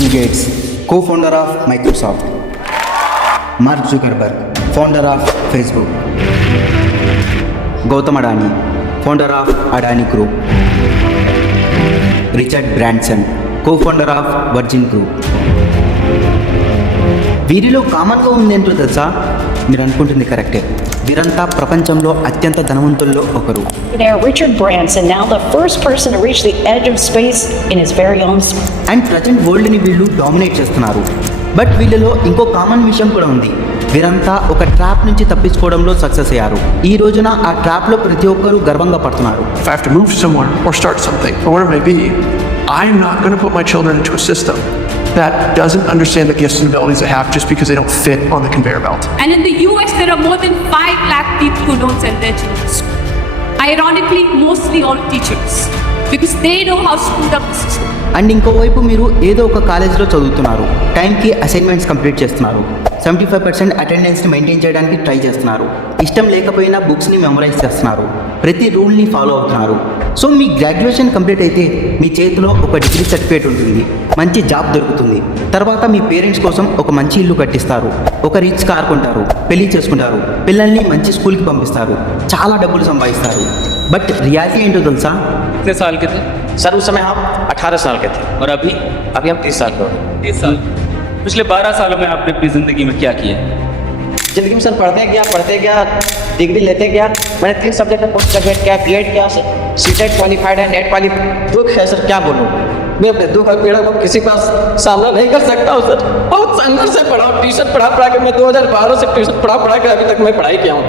Bill Gates, co-founder of Microsoft. Mark Zuckerberg, founder of Facebook. Gautam Adani, founder of Adani Group. Richard Branson, co-founder of Virgin Group. వీరిలో కామన్గా ఉందేంటో తెలుసా? మీరు అనుకుంటుంది కరెక్టే. వీరంతా ప్రపంచంలో అత్యంత ధనవంతుల్లో ఒకరు. Richard Branson, now the first person to reach the edge of space in his very own space. And present వరల్డ్ని వీళ్ళు డామినేట్ చేస్తున్నారు. బట్ వీళ్ళలో ఇంకో కామన్ విషయం కూడా ఉంది. వీరంతా ఒక ట్రాప్ నుంచి తప్పించుకోవడంలో సక్సెస్ అయ్యారు. ఈ రోజున ఆ ట్రాప్లో ప్రతి ఒక్కరూ గర్వంగా పడుతున్నారు. If I have to move somewhere or start something, or whatever it may be, I'm not going to put my children into a system that doesn't understand the gifts and abilities they have just because they don't fit on the conveyor belt. And in the US, there are more than 5 lakh people who don't send their children to school. Ironically, mostly all teachers, because they know how screwed up the system. And ఇంకోవైపు మీరు ఏదో ఒక కాలేజ్లో చదువుతున్నారు, టైంకి assignments complete చేస్తున్నారు, 75% అటెండెన్స్ని maintain చేయడానికి try చేస్తున్నారు, ఇష్టం లేకపోయినా బుక్స్ని మెమరైజ్ చేస్తున్నారు, ప్రతి రూల్ని ఫాలో అవుతున్నారు. సో మీ గ్రాడ్యుయేషన్ కంప్లీట్ అయితే మీ చేతిలో ఒక డిగ్రీ సర్టిఫికేట్ ఉంటుంది, మంచి జాబ్ దొరుకుతుంది, తర్వాత మీ పేరెంట్స్ కోసం ఒక మంచి ఇల్లు కట్టిస్తారు, ఒక రిచ్ కార్ కొంటారు, పెళ్లి చేసుకుంటారు, పిల్లల్ని మంచి స్కూల్కి పంపిస్తారు, చాలా డబ్బులు సంపాదిస్తారు. బట్ రియాలిటీ ఏంటో తెలుసా? कितने साल के थे? सर उस समय हम 18 साल के थे और अभी अभी हम 30 साल के हो गए। 30 साल। पिछले 12 सालों में आपने अपनी जिंदगी में क्या किया? जिंदगी में सर पढ़ते गया डिग्री लेते गया। मैंने 3 सब्जेक्ट में पोस्ट ग्रेजुएट किया, बीएड किया सर, सीटेट क्वालिफाइड है, नेट क्वालिफाइड। दुख है सर, क्या बोलूँ, मैं अपने दुख और पीड़ा को किसी का सामना नहीं कर सकता हूँ सर। बहुत संघर्ष से पढ़ा, ट्यूशन पढ़ा के मैं 2012 से ट्यूशन पढ़ा के अभी तक मैं पढ़ाई किया हूँ।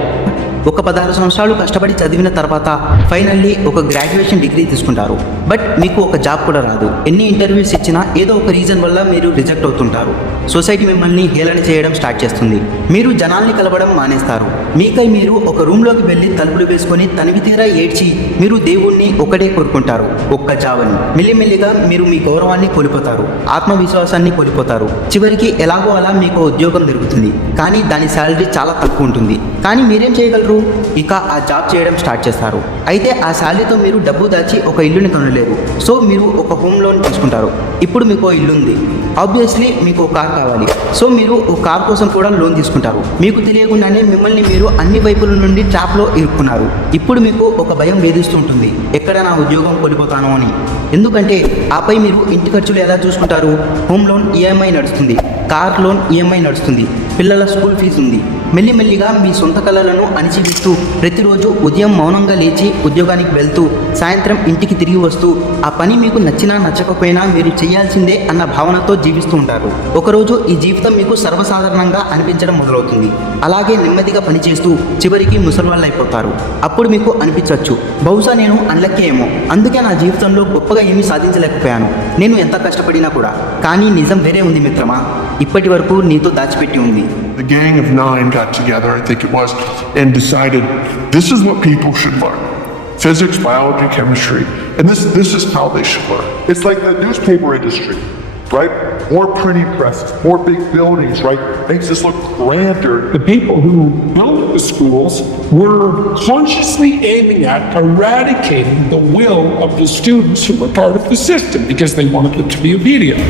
ఒక 16 సంవత్సరాలు కష్టపడి చదివిన తర్వాత ఫైనల్లీ ఒక గ్రాడ్యుయేషన్ డిగ్రీ తీసుకుంటారు. బట్ మీకు ఒక జాబ్ కూడా రాదు. ఎన్ని ఇంటర్వ్యూస్ ఇచ్చినా ఏదో ఒక రీజన్ వల్ల మీరు రిజెక్ట్ అవుతుంటారు. సొసైటీ మిమ్మల్ని హేళన చేయడం స్టార్ట్ చేస్తుంది. మీరు జనాల్ని కలవడం మానేస్తారు. మీకై మీరు ఒక రూమ్లోకి వెళ్ళి తలుపులు వేసుకొని తనివి తీరా ఏడ్చి మీరు దేవుణ్ణి ఒకటే కోరుకుంటారు, ఒక్క జాబని. మెల్లిమెల్లిగా మీరు మీ గౌరవాన్ని కోల్పోతారు, ఆత్మవిశ్వాసాన్ని కోల్పోతారు. చివరికి ఎలాగో అలా మీకు ఉద్యోగం దొరుకుతుంది, కానీ దాని శాలరీ చాలా తక్కువ ఉంటుంది. కానీ మీరేం చేయగలరు? ఇక ఆ జాబ్ చేయడం స్టార్ట్ చేస్తారు. అయితే ఆ శాలరీతో మీరు డబ్బు దాచి ఒక ఇల్లుని కొనలేరు. సో మీరు ఒక హోమ్ లోన్ తీసుకుంటారు. ఇప్పుడు మీకు ఇల్లు ఉంది, ఆబ్వియస్లీ మీకు ఒక కార్ కావాలి. సో మీరు ఒక కార్ కోసం కూడా లోన్ తీసుకుంటారు. మీకు తెలియకుండానే మిమ్మల్ని మీరు అన్ని వైపుల నుండి ట్రాప్లో ఇరుక్కున్నారు. ఇప్పుడు మీకు ఒక భయం వేధిస్తూ ఉంటుంది, ఎక్కడ నా ఉద్యోగం కోల్పోతాను అని. ఎందుకంటే ఆపై మీరు ఇంటి ఖర్చులు ఎలా చూసుకుంటారు? హోమ్ లోన్ ఈఎంఐ నడుస్తుంది, కార్ లోన్ ఈఎంఐ నడుస్తుంది, పిల్లల స్కూల్ ఫీజు ఉంది. మెల్లిమెల్లిగా మీ సొంత కళలను అణిచివేస్తూ ప్రతిరోజు ఉదయం మౌనంగా లేచి ఉద్యోగానికి వెళ్తూ సాయంత్రం ఇంటికి తిరిగి వస్తూ ఆ పని మీకు నచ్చినా నచ్చకపోయినా మీరు చేయాల్సిందే అన్న భావనతో జీవిస్తూ ఉంటారు. ఒకరోజు ఈ జీవితం మీకు సర్వసాధారణంగా అనిపించడం మొదలవుతుంది. అలాగే నెమ్మదిగా పనిచేస్తూ చివరికి ముసలివాళ్ళు అయిపోతారు. అప్పుడు మీకు అనిపించవచ్చు, బహుశా నేను అన్లక్కీ ఏమో, అందుకే నా జీవితంలో గొప్పగా ఏమీ సాధించలేకపోయాను, నేను ఎంత కష్టపడినా కూడా. కానీ నిజం వేరే ఉంది మిత్రమా, ఇప్పటి వరకు నీతో దాచిపెట్టి ఉంది. The gang of 9 got together, I think it was, and decided this is what people should learn. Physics, biology, chemistry, and this is how they should learn. It's like the newspaper industry, right? More printing presses, more big buildings, right? Makes this look grander. The people who built the schools were consciously aiming at eradicating the will of the students who were part of the system because they wanted them to be obedient.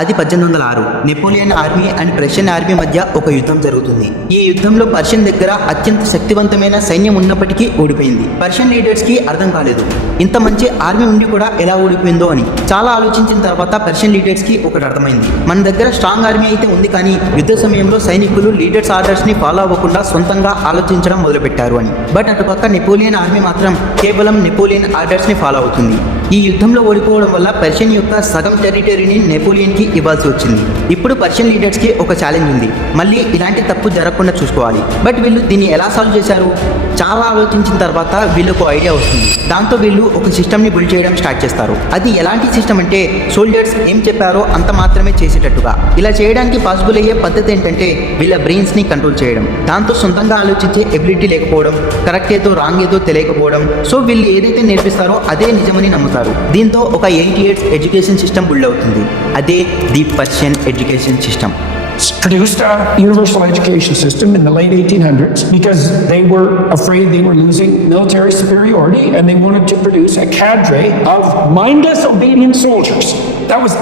అది 1806. Napoleon army and Persian army మధ్య ఒక యుద్ధం జరుగుతుంది. ఈ యుద్ధంలో Persian దగ్గర అత్యంత శక్తివంతమైన సైన్యం ఉన్నప్పటికీ ఓడిపోయింది. పర్షియన్ లీడర్స్ కి అర్థం కాలేదు, ఇంత మంచి ఆర్మీ ఉండి కూడా ఎలా ఓడిపోయిందో అని. చాలా ఆలోచించిన తర్వాత పర్షియన్ లీడర్స్ కి ఒకటి అర్థమైంది, మన దగ్గర స్ట్రాంగ్ ఆర్మీ అయితే ఉంది, కానీ యుద్ధ సమయంలో సైనికులు లీడర్స్ ఆర్డర్స్ ని ఫాలో అవ్వకుండా సొంతంగా ఆలోచించడం మొదలుపెట్టారు అని. బట్ అటుపక్క నెపోలియన్ ఆర్మీ మాత్రం కేవలం నెపోలియన్ ఆర్డర్స్ ని ఫాలో అవుతుంది. ఈ యుద్ధంలో ఓడిపోవడం వల్ల పర్షియన్ యొక్క సగం టెరిటరీని నెపోలియన్ కి ఇవ్వాల్సి వచ్చింది. ఇప్పుడు పర్షియన్ లీడర్స్ కి ఒక ఛాలెంజ్ ఉంది, మళ్ళీ ఇలాంటి తప్పు జరగకుండా చూసుకోవాలి. బట్ వీళ్ళు దీన్ని ఎలా సాల్వ్ చేశారు? చాలా ఆలోచించిన తర్వాత వీళ్ళకు ఐడియా వస్తుంది. దాంతో వీళ్ళు ఒక సిస్టమ్ని బిల్డ్ చేయడం స్టార్ట్ చేస్తారు. అది ఎలాంటి సిస్టమ్ అంటే సోల్జర్స్ ఏం చెప్పారో అంత మాత్రమే చేసేటట్టుగా. ఇలా చేయడానికి పాసిబుల్ అయ్యే పద్ధతి ఏంటంటే వీళ్ళ బ్రెయిన్స్ ని కంట్రోల్ చేయడం. దాంతో సొంతంగా ఆలోచించే ఎబిలిటీ లేకపోవడం, కరెక్ట్ ఏదో రాంగ్ ఏదో తెలియకపోవడం. సో వీళ్ళు ఏదైతే నేర్పిస్తారో అదే నిజమని నమ్ముతారు. చెప్తారు. దీంతో ఒక 8 years ఎడ్యుకేషన్ సిస్టమ్ బిల్డ్ అవుతుంది. అదే the Persian education system. Produced a universal education system in the late 1800s because they were afraid they were losing military superiority and they wanted to produce a cadre of mindless, obedient soldiers. That was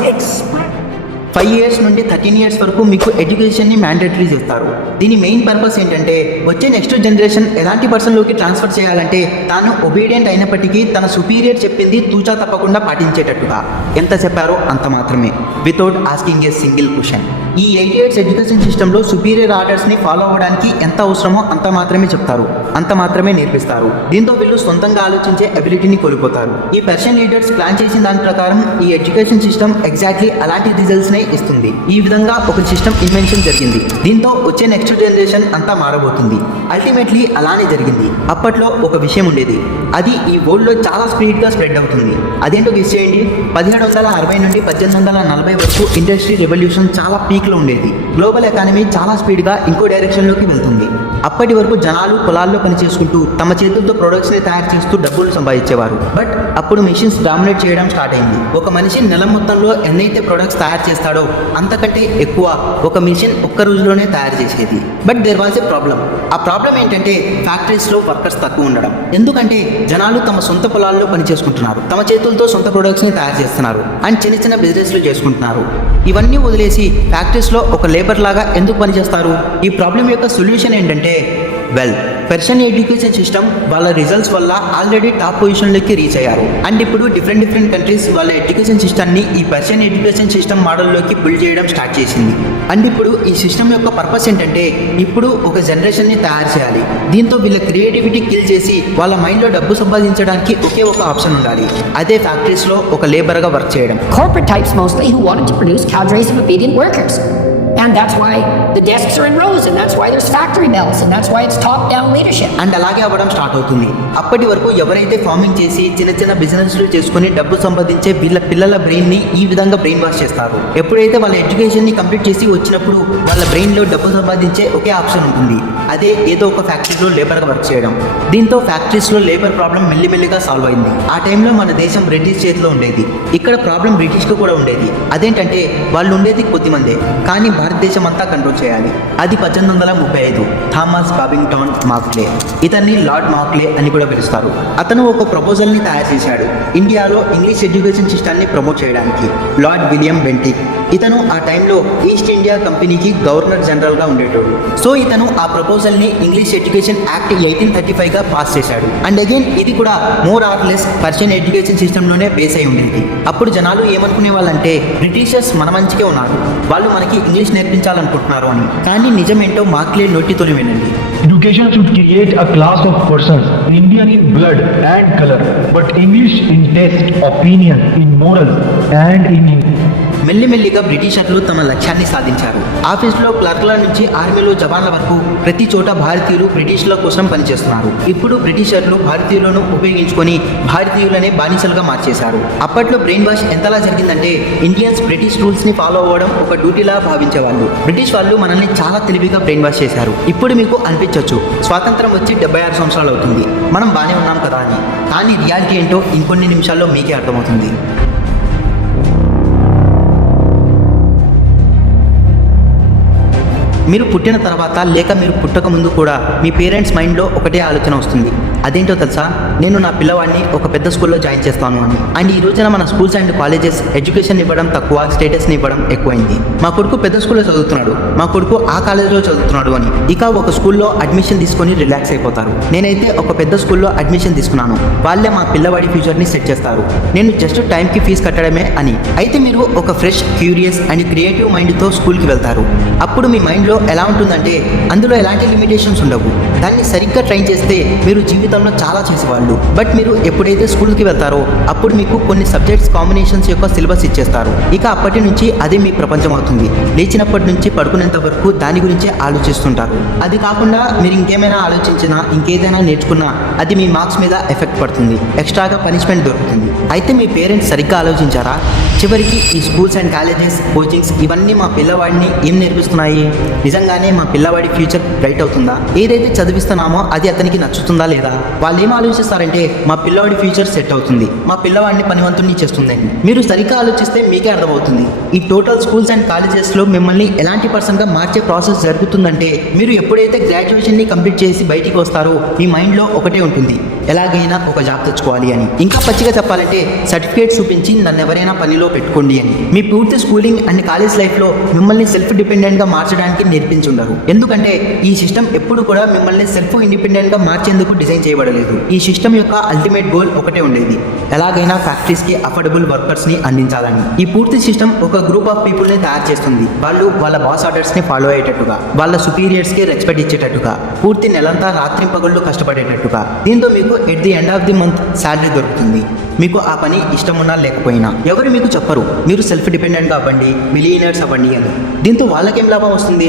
5 years నుండి 13 years వరకు మీకు ఎడ్యుకేషన్ని mandatory చేస్తారు. దీని main purpose ఏంటంటే వచ్చే next generation ఎలాంటి పర్సన్లోకి transfer చేయాలంటే తాను ఒబీడియంట్ అయినప్పటికీ తన సుపీరియర్ చెప్పింది తూచా తప్పకుండా పాటించేటట్టుగా. ఎంత చెప్పారో అంత మాత్రమే, without asking a single question. ఈ 8 years ఎడ్యుకేషన్ సిస్టంలో సుపీరియర్ ఆర్డర్స్ని ఫాలో అవ్వడానికి ఎంత అవసరమో అంత మాత్రమే చెప్తారు, అంత మాత్రమే నేర్పిస్తారు. దీంతో వీళ్ళు సొంతంగా ఆలోచించే అబిలిటీని కోల్పోతారు. ఈ పర్షియన్ లీడర్స్ ప్లాన్ చేసిన దాని ప్రకారం ఈ ఎడ్యుకేషన్ సిస్టమ్ ఎగ్జాక్ట్లీ అలాంటి రిజల్ట్స్నే ఇస్తుంది. ఈ విధంగా ఒక సిస్టమ్ ఇన్వెన్షన్ జరిగింది. దీంతో వచ్చే నెక్స్ట్ జనరేషన్ అంతా మారబోతుంది. అల్టిమేట్లీ అలానే జరిగింది. అప్పట్లో ఒక విషయం ఉండేది, అది ఈ వరల్డ్లో చాలా స్పీడ్గా స్ప్రెడ్ అవుతుంది. అదేంటో గెస్ చేయండి. 1760 నుండి 1840 వరకు ఇండస్ట్రీ రెవల్యూషన్ చాలా పీక్లో ఉండేది. గ్లోబల్ ఎకానమీ చాలా స్పీడ్గా ఇంకో డైరెక్షన్లోకి వెళ్తుంది. అప్పటి వరకు జనాలు పొలాల్లో పనిచేసుకుంటూ తమ చేతులతో ప్రొడక్ట్స్ని తయారు చేస్తూ డబ్బులు సంపాదించేవారు. బట్ అప్పుడు మిషన్స్ డామినేట్ చేయడం స్టార్ట్ అయింది. ఒక మనిషి నెల మొత్తంలో ఎన్నైతే ప్రొడక్ట్స్ తయారు చేస్తాడో అంతకంటే ఎక్కువ ఒక మిషన్ ఒక్క రోజులోనే తయారు చేసేది. But there was a problem. ఆ ప్రాబ్లం ఏంటంటే ఫ్యాక్టరీస్లో వర్కర్స్ తక్కువ ఉండడం. ఎందుకంటే జనాలు తమ సొంత పొలాల్లో పనిచేసుకుంటున్నారు, తమ చేతులతో సొంత ప్రొడక్ట్స్ని తయారు చేస్తున్నారు అండ్ చిన్న చిన్న బిజినెస్లు చేసుకుంటున్నారు. ఇవన్నీ వదిలేసి ఫ్యాక్టరీస్లో ఒక లేబర్ లాగా ఎందుకు పనిచేస్తారు? ఈ ప్రాబ్లం యొక్క సొల్యూషన్ ఏంటంటే పర్షియన్ ఎడ్యుకేషన్ సిస్టమ్ వాళ్ళ రిజల్ట్స్ వల్ల ఆల్రెడీ టాప్ పొజిషన్లోకి రీచ్ అయ్యారు. అండ్ ఇప్పుడు డిఫరెంట్ కంట్రీస్ వాళ్ళ ఎడ్యుకేషన్ సిస్టమ్ని ఈ పర్షియన్ ఎడ్యుకేషన్ సిస్టమ్ మోడల్లోకి బిల్డ్ చేయడం స్టార్ట్ చేసింది. అండ్ ఇప్పుడు ఈ సిస్టమ్ యొక్క పర్పస్ ఏంటంటే ఇప్పుడు ఒక జనరేషన్ని తయారు చేయాలి. దీంతో వీళ్ళ క్రియేటివిటీ కిల్ చేసి వాళ్ళ మైండ్లో డబ్బు సంపాదించడానికి ఒకే ఒక ఆప్షన్ ఉండాలి, అదే ఫ్యాక్టరీస్లో ఒక లేబర్గా వర్క్ చేయడం. Corporate types mostly who wanted to produce cadres of obedient workers. And that's why the desks are in rows, and that's why there's factory bells, and that's why it's top-down leadership. And అలాగే అవ్వడం start అవుతుంది. అప్పటి వరకు ఎవరైతే farming చేసి చిన్న చిన్న బిజినెస్లు చేసుకుని డబ్బు సంపాదించే వీళ్ళ పిల్లల బ్రెయిన్ని ఈ విధంగా బ్రెయిన్ వాష్ చేస్తారు. ఎప్పుడైతే వాళ్ళ ఎడ్యుకేషన్ని కంప్లీట్ చేసి వచ్చినప్పుడు వాళ్ళ బ్రెయిన్లో డబ్బు సంపాదించే ఒకే ఆప్షన్ ఉంటుంది, అదే ఏదో ఒక ఫ్యాక్టరీలో లేబర్గా వర్క్ చేయడం. దీంతో ఫ్యాక్టరీస్లో లేబర్ ప్రాబ్లం మెల్లిమెల్లిగా సాల్వ్ అయింది. ఆ టైంలో మన దేశం బ్రిటిష్ చేతిలో ఉండేది. ఇక్కడ ప్రాబ్లం బ్రిటిష్కి కూడా ఉండేది. అదేంటంటే వాళ్ళు ఉండేది కొద్దిమందే, కానీ భారతదేశం అంతా కంట్రోల్ చేయాలి. అది 1835 థామస్ బాబింగ్టన్ మాక్లే. ఇతన్ని లార్డ్ మాక్లే అని కూడా పిలుస్తారు. అతను ఒక ప్రపోజల్ని తయారు చేశాడు ఇండియాలో ఇంగ్లీష్ ఎడ్యుకేషన్ సిస్టమ్ని ప్రమోట్ చేయడానికి. లార్డ్ విలియం బెంటిక్ ఇతను ఆ టైంలో ఈస్ట్ ఇండియా కంపెనీకి గవర్నర్ జనరల్గా ఉండేటోడు. సో ఇతను ఆ ప్రపోజల్ని ఇంగ్లీష్ ఎడ్యుకేషన్ యాక్ట్ 1835గా పాస్ చేశాడు. అండ్ అగైన్ ఇది కూడా more or less Persian education సిస్టంలోనే బేస్ అయి ఉండేది. అప్పుడు జనాలు ఏమనుకునే వాళ్ళంటే బ్రిటిషర్స్ మన మంచికే ఉన్నారు, వాళ్ళు మనకి ఇంగ్లీష్ నేర్పించాలనుకుంటున్నారు అని. కానీ నిజమేంటో మాక్లే నోటితోనే వినండి. Education should create a class of persons, Indian in blood and color, but English in taste, opinion, in morals and in మెల్లిమెల్లిగా బ్రిటిషర్లు తమ లక్ష్యాన్ని సాధించారు. ఆఫీస్లో క్లర్క్ల నుంచి ఆర్మీలో జవాన్ల వరకు ప్రతి చోట భారతీయులు బ్రిటిష్ల కోసం పనిచేస్తున్నారు. ఇప్పుడు బ్రిటిషర్లు భారతీయులను ఉపయోగించుకొని భారతీయులనే బానిసలుగా మార్చేశారు. అప్పట్లో బ్రెయిన్ వాష్ ఎంతలా జరిగిందంటే ఇండియన్స్ బ్రిటిష్ రూల్స్ని ఫాలో అవ్వడం ఒక డ్యూటీలా భావించేవాళ్ళు. బ్రిటిష్ వాళ్ళు మనల్ని చాలా తెలివిగా బ్రెయిన్ వాష్ చేశారు. ఇప్పుడు మీకు అనిపించవచ్చు స్వాతంత్రం వచ్చి 76 సంవత్సరాలు అవుతుంది, మనం బాగానే ఉన్నాం కదా అని. కానీ రియాలిటీ ఏంటో ఇంకొన్ని నిమిషాల్లో మీకే అర్థమవుతుంది. మీరు పుట్టిన తర్వాత లేక మీరు పుట్టక ముందు కూడా మీ పేరెంట్స్ మైండ్లో ఒకటే ఆలోచన వస్తుంది, అదేంటో తెలుసా, నేను నా పిల్లవాడిని ఒక పెద్ద స్కూల్లో జాయిన్ చేస్తాను అని. అండ్ ఈ రోజున మన స్కూల్స్ అండ్ కాలేజెస్ ఎడ్యుకేషన్ ఇవ్వడం తక్కువ, స్టేటస్ని ఇవ్వడం ఎక్కువైంది. మా కొడుకు పెద్ద స్కూల్లో చదువుతున్నాడు, మా కొడుకు ఆ కాలేజీలో చదువుతున్నాడు అని ఇక ఒక స్కూల్లో అడ్మిషన్ తీసుకొని రిలాక్స్ అయిపోతారు. నేనైతే ఒక పెద్ద స్కూల్లో అడ్మిషన్ తీసుకున్నాను, వాళ్ళే మా పిల్లవాడి ఫ్యూచర్ని సెట్ చేస్తారు, నేను జస్ట్ టైంకి ఫీజు కట్టడమే అని. అయితే మీరు ఒక ఫ్రెష్, క్యూరియస్ అండ్ క్రియేటివ్ మైండ్తో స్కూల్కి వెళ్తారు. అప్పుడు మీ మైండ్లో ఎలా ఉంటుందంటే అందులో ఎలాంటి లిమిటేషన్స్ ఉండవు. దాన్ని సరిగ్గా ట్రైన్ చేస్తే మీరు జీవితంలో చాలా చేసేవాళ్ళు. బట్ మీరు ఎప్పుడైతే స్కూల్కి వెళ్తారో అప్పుడు మీకు కొన్ని సబ్జెక్ట్స్ కాంబినేషన్స్ యొక్క సిలబస్ ఇచ్చేస్తారు. ఇక అప్పటి నుంచి అదే మీ ప్రపంచం అవుతుంది. లేచినప్పటి నుంచి పడుకునేంత వరకు దాని గురించే ఆలోచిస్తుంటారు. అది కాకుండా మీరు ఇంకేమైనా ఆలోచించినా, ఇంకేదైనా నేర్చుకున్నా అది మీ మార్క్స్ మీద ఎఫెక్ట్ పడుతుంది, ఎక్స్ట్రాగా పనిష్మెంట్ దొరుకుతుంది. అయితే మీ పేరెంట్స్ సరిగ్గా ఆలోచించారా? చివరికి ఈ స్కూల్స్ అండ్ కాలేజెస్ కోచింగ్స్ ఇవన్నీ మా పిల్లవాడిని ఏం నేర్పిస్తున్నాయి? నిజంగానే మా పిల్లవాడి ఫ్యూచర్ బ్రైట్ అవుతుందా? ఏదైతే చదివిస్తున్నామో అది అతనికి నచ్చుతుందా లేదా? వాళ్ళు ఏం ఆలోచిస్తారంటే మా పిల్లవాడి ఫ్యూచర్ సెట్ అవుతుంది, మా పిల్లవాడిని పనివంతుని చేస్తుందని. మీరు సరిగ్గా ఆలోచిస్తే మీకే అర్థమవుతుంది. ఈ టోటల్ స్కూల్స్ అండ్ కాలేజెస్లో మిమ్మల్ని ఎలాంటి పర్సన్గా మార్చే ప్రాసెస్ జరుగుతుందంటే, మీరు ఎప్పుడైతే గ్రాడ్యుయేషన్ని కంప్లీట్ చేసి బయటికి వస్తారో మీ మైండ్లో ఒకటే ఉంటుంది, ఎలాగైనా ఒక జాబ్ తెచ్చుకోవాలి అని. ఇంకా పచ్చిగా చెప్పాలంటే సర్టిఫికేట్ చూపించి నన్ను ఎవరైనా పనిలో పెట్టుకోండి అని. మీ పూర్తి స్కూలింగ్ అండ్ కాలేజ్ లైఫ్లో మిమ్మల్ని సెల్ఫ్ డిపెండెంట్గా మార్చడానికి నేర్పించి ఉండరు. ఎందుకంటే ఈ సిస్టమ్ ఎప్పుడు కూడా మిమ్మల్ని సెల్ఫ్ ఇండిపెండెంట్గా మార్చేందుకు డిజైన్ చేయబడలేదు. ఈ సిస్టమ్ యొక్క అల్టిమేట్ గోల్ ఒకటే ఉండేది, ఎలాగైనా ఫ్యాక్టరీస్కి అఫోర్డబుల్ వర్కర్స్ని అందించాలని. ఈ పూర్తి సిస్టమ్ ఒక గ్రూప్ ఆఫ్ పీపుల్ని తయారు చేస్తుంది. వాళ్ళు వాళ్ళ బాస్ ఆర్డర్స్ని ఫాలో అయ్యేటట్టుగా, వాళ్ళ సుపీరియర్స్కి రెస్పెక్ట్ ఇచ్చేటట్టుగా, పూర్తి నెలంతా రాత్రి పగళ్ళు కష్టపడేటట్టుగా. దీంతో మీకు at the end of the month salary దొరుకుతుంది. మీకు ఆ పని ఇష్టం ఉన్నా లేకపోయినా. ఎవరు మీకు చెప్పరు మీరు సెల్ఫ్ డిపెండెంట్గా అవ్వండి, మిలియనర్స్ అవ్వండి అని. దీంతో వాళ్ళకేం లాభం వస్తుంది?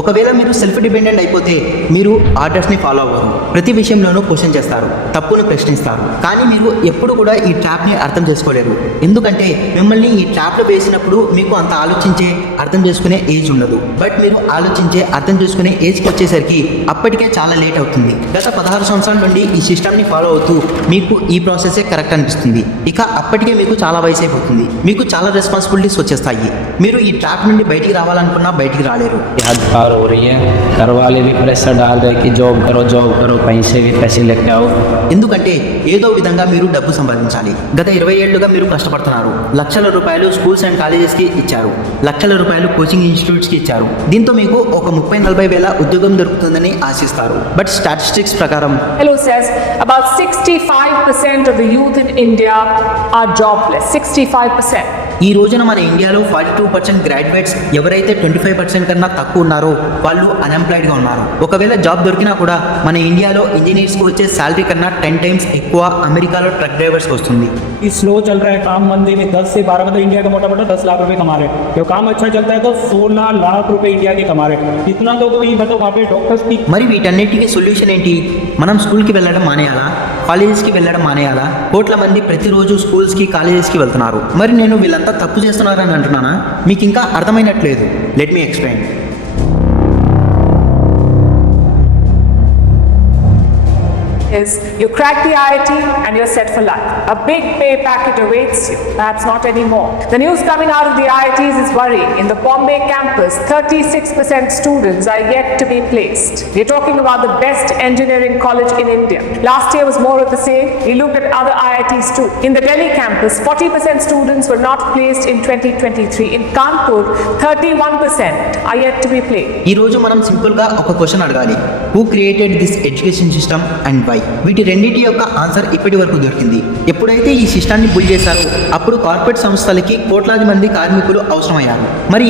ఒకవేళ మీరు సెల్ఫ్ డిపెండెంట్ అయిపోతే మీరు ఆర్డర్స్ని ఫాలో అవ్వరు, ప్రతి విషయంలోనూ క్వశ్చన్ చేస్తారు, తప్పును ప్రశ్నిస్తారు. కానీ మీరు ఎప్పుడు కూడా ఈ ట్రాప్ని అర్థం చేసుకోలేరు. ఎందుకంటే మిమ్మల్ని ఈ ట్రాప్లో వేసినప్పుడు మీకు అంత ఆలోచించే అర్థం చేసుకునే ఏజ్ ఉండదు. బట్ మీరు ఆలోచించే అర్థం చేసుకునే ఏజ్కి వచ్చేసరికి అప్పటికే చాలా లేట్ అవుతుంది. గత 16 సంవత్సరాల నుండి ఈ సిస్టమ్ని ఫాలో అవుతూ మీకు ఈ ప్రాసెసే కరెక్ట్ అనిపిస్తుంది. ఇక అప్పటికే మీకు చాలా వయసు అయిపోతుంది. మీకు చాలా రెస్పాన్సిబిలిటీస్ వచ్చేస్తాయి. మీరు ఈ ట్రాప్ నుండి బయటికి రావాలనుకున్నా బయటికి రాలేరు. हो रही है, घर वाले भी प्रेशर डाल रहे कि जॉब करो कहीं से भी पैसे लेके आओ. ఎందుకంటే ఏదో విధంగా మీరు డబ్బు సంపాదించాలి. గత 20 ఏళ్లుగా మీరు కష్టపడుతున్నారు. లక్షల రూపాయలు స్కూల్స్ అండ్ కాలేజెస్కి ఇచ్చారు, లక్షల రూపాయలు కోచింగ్ ఇన్స్టిట్యూట్స్కి ఇచ్చారు. దీంతో మీకు ఒక 30-40 వేల ఉద్యోగం దొరుకుతుందని ఆశిస్తారు. బట్ స్టాటిస్టిక్స్ ప్రకారం Hello says about 65% of the youth in India are jobless. 65%. ఈ రోజున మన ఇండియాలో 42% గ్రాడ్యుయేట్స్ ఎవరైతే 25% కన్నా తక్కువ ఉన్నారో వాళ్ళు అన్ఎంప్లాయిడ్గా ఉన్నారు. ఒకవేళ జాబ్ దొరికినా కూడా మన ఇండియాలో ఇంజనీర్స్కి వచ్చే శాలరీ కన్నా 10 times ఎక్కువ అమెరికాలో ట్రక్ డ్రైవర్స్కి వస్తుంది. स्लो चल रहा है काम, मंदी में 10 से 12 मतलब इंडिया का मोटा मोटा 10 लाख रुपए कमा रहे हैं. जो काम अच्छा चलता है तो 16 लाख रुपए इंडिया के कमा रहे हैं. इतना तो कोई बताओ वहाँ पे डॉक्टर्स की. మరి వీటన్నిటికీ సొల్యూషన్ ఏంటి? మనం స్కూల్కి వెళ్ళడం మానేయాలా? కాలేజెస్కి వెళ్ళడం మానేయాలా? కోట్ల మంది ప్రతిరోజు స్కూల్స్కి కాలేజెస్కి వెళ్తున్నారు. మరి నేను వీళ్ళంతా తప్పు చేస్తున్నారని అంటున్నానా? మీకు ఇంకా అర్థమైనట్లేదు. Let me explain. Is you crack the IIT and you're set for life. A big pay packet awaits you. Perhaps not anymore. The news coming out of the IITs is worrying. In the Bombay campus, 36% students are yet to be placed. We're talking about the best engineering college in India. Last year was more of the same. We looked at other IITs too. In the Delhi campus, 40% students were not placed in 2023. In Kanpur, 31% are yet to be placed. ఈ రోజు మనం సింపుల్గా ఒక question అడగాలి. Who created this education system and why? వీటి రెండింటి యొక్క answer ఇప్పటి వరకు దొరికింది. ఎప్పుడైతే ఈ సిస్టాన్ని బుల్ చేశారో అప్పుడు కార్పొరేట్ సంస్థలకి కోట్లాది మంది కార్మికులు అవసరమయ్యారు. మరి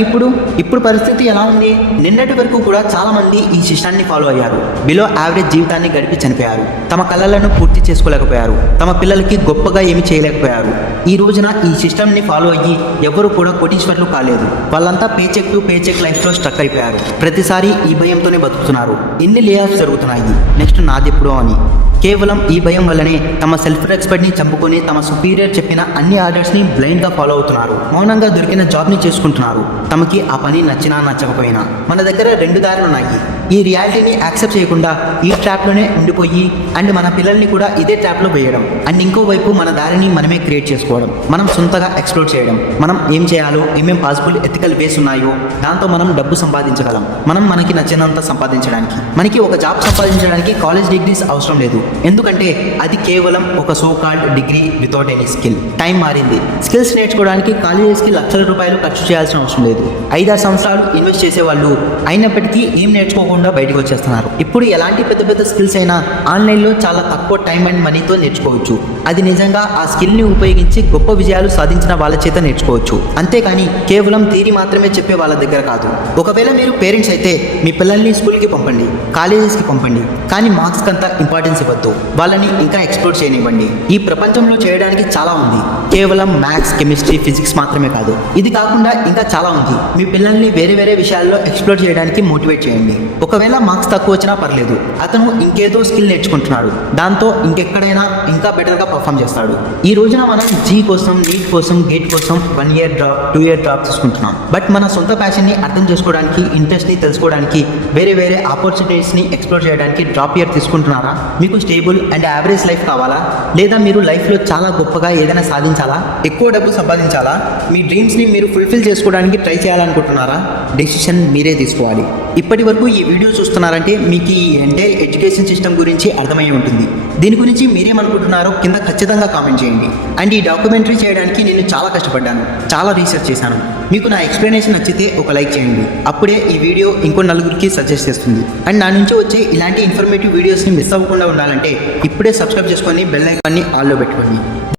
ఇప్పుడు పరిస్థితి ఎలా ఉంది? నిన్నటి వరకు కూడా చాలా మంది ఈ సిస్టాన్ని ఫాలో అయ్యారు. బిలో యావరేజ్ జీవితాన్ని గడిపి చనిపోయారు. తమ కళలను పూర్తి చేసుకోలేకపోయారు. తమ పిల్లలకి గొప్పగా ఏమి చేయలేకపోయారు. ఈ రోజున ఈ సిస్టమ్ని ఫాలో అయ్యి ఎవరు కూడా కోటీశ్వర్లు కాలేదు. వాళ్ళంతా పేచెక్ టు పేచెక్ లైఫ్లో స్ట్రక్ అయిపోయారు. ప్రతిసారి ఈ భయంతోనే బతుకుతున్నారు. ఎన్ని లే ఆఫ్స్ జరుగుతున్నాయి, నెక్స్ట్ నాదెప్పుడో అని. కేవలం ఈ భయం వల్లనే తమ సెల్ఫ్ రెస్పెక్ట్ని చంపుకొని తమ సుపీరియర్ చెప్పిన అన్ని ఆర్డర్స్ని బ్లైండ్గా ఫాలో అవుతున్నారు. మౌనంగా దొరికిన జాబ్ని చేసుకుంటున్నారు, తమకి ఆ పని నచ్చినా నచ్చకపోయినా. మన దగ్గర 2 దారులు ఉన్నాయి. ఈ రియాలిటీని యాక్సెప్ట్ చేయకుండా ఈ ట్రాప్లోనే ఉండిపోయి అండ్ మన పిల్లల్ని కూడా ఇదే ట్రాప్లో వేయడం. అండ్ ఇంకోవైపు మన దారిని మనమే క్రియేట్ చేసుకోవడం, మనం సొంతగా ఎక్స్ప్లోర్ చేయడం. మనం ఏం చేయాలో, ఏమేం పాసిబుల్ ఎథికల్ వేస్ ఉన్నాయో దాంతో మనం డబ్బు సంపాదించగలం. మనకి నచ్చినంత సంపాదించడానికి. మనకి ఒక జాబ్ సంపాదించడానికి కాలేజ్ డిగ్రీస్ అవసరం లేదు. ఎందుకంటే అది కేవలం ఒక so called degree without any skill. Time మారింది. స్కిల్స్ నేర్చుకోవడానికి కాలేజెస్కి లక్షల రూపాయలు ఖర్చు చేయాల్సిన అవసరం లేదు. 5-6 సంవత్సరాలు ఇన్వెస్ట్ చేసేవాళ్ళు అయినప్పటికీ ఏం నేర్చుకోకుండా బయటకు వచ్చేస్తున్నారు. ఇప్పుడు ఎలాంటి పెద్ద స్కిల్స్ అయినా ఆన్లైన్లో చాలా తక్కువ టైం అండ్ మనీతో నేర్చుకోవచ్చు. అది నిజంగా ఆ స్కిల్ని ఉపయోగించి గొప్ప విజయాలు సాధించిన వాళ్ళ చేత నేర్చుకోవచ్చు. అంతేకాని కేవలం థియరీ మాత్రమే చెప్పే వాళ్ళ దగ్గర కాదు. ఒకవేళ మీరు పేరెంట్స్ అయితే మీ పిల్లల్ని స్కూల్కి పంపండి, కాలేజెస్కి పంపండి. కానీ మార్క్స్కి అంత ఇంపార్టెన్స్ ఇవ్వద్దు. వాళ్ళని ఇంకా ఎక్స్ప్లోర్ చేయనివ్వండి. ఈ ప్రపంచంలో చేయడానికి చాలా ఉంది. కేవలం మ్యాథ్స్, కెమిస్ట్రీ, ఫిజిక్స్ మాత్రమే కాదు. ఇది కాకుండా ఇంకా చాలా ఉంది. మీ పిల్లల్ని వేరే విషయాల్లో ఎక్స్ప్లోర్ చేయడానికి మోటివేట్ చేయండి. ఒకవేళ మార్క్స్ తక్కువ వచ్చినా పర్లేదు, అతను ఇంకేదో స్కిల్ నేర్చుకుంటున్నాడు, దాంతో ఇంకెక్కడైనా ఇంకా బెటర్గా పర్ఫామ్ చేస్తాడు. ఈ రోజున మనం జీ కోసం, నీట్ కోసం, గేట్ కోసం 1 year డ్రాప్, 2 year డ్రాప్ తీసుకుంటున్నాం. బట్ మన సొంత ప్యాషన్ని అర్థం చేసుకోవడానికి, ఇంట్రెస్ట్ని తెలుసుకోవడానికి, వేరే ఆపర్చునిటీస్ని ఎక్స్ప్లోర్ చేయడానికి డ్రాప్ ఇయర్ తీసుకుంటున్నారా? మీకు స్టేబుల్ అండ్ యావరేజ్ లైఫ్ కావాలా? లేదా మీరు లైఫ్లో చాలా గొప్పగా ఏదైనా సాధించాలా, ఎక్కువ డబ్బు సంపాదించాలా, మీ డ్రీమ్స్ని మీరు ఫుల్ఫిల్ చేసుకోవడానికి ట్రై చేయాలనుకుంటున్నారా? డెసిషన్ మీరే తీసుకోవాలి. ఇప్పటి వరకు ఈ వీడియో చూస్తున్నారంటే మీకు ఈ ఎంటైర్ ఎడ్యుకేషన్ సిస్టమ్ గురించి అర్థమై ఉంటుంది. దీని గురించి మీరేమనుకుంటున్నారో కింద ఖచ్చితంగా కామెంట్ చేయండి. అండ్ ఈ డాక్యుమెంటరీ చేయడానికి నేను చాలా కష్టపడ్డాను, చాలా రీసెర్చ్ చేశాను. మీకు నా ఎక్స్ప్లెనేషన్ నచ్చితే ఒక లైక్ చేయండి, అప్పుడే ఈ వీడియో ఇంకో నలుగురికి సజెస్ట్ చేస్తుంది. అండ్ నా నుంచి వచ్చే ఇలాంటి ఇన్ఫర్మేటివ్ వీడియోస్ని మిస్ అవ్వకుండా ఉండాలంటే ఇప్పుడే సబ్స్క్రైబ్ చేసుకొని బెల్ ఐకాన్ని ఆల్లో పెట్టుకోండి.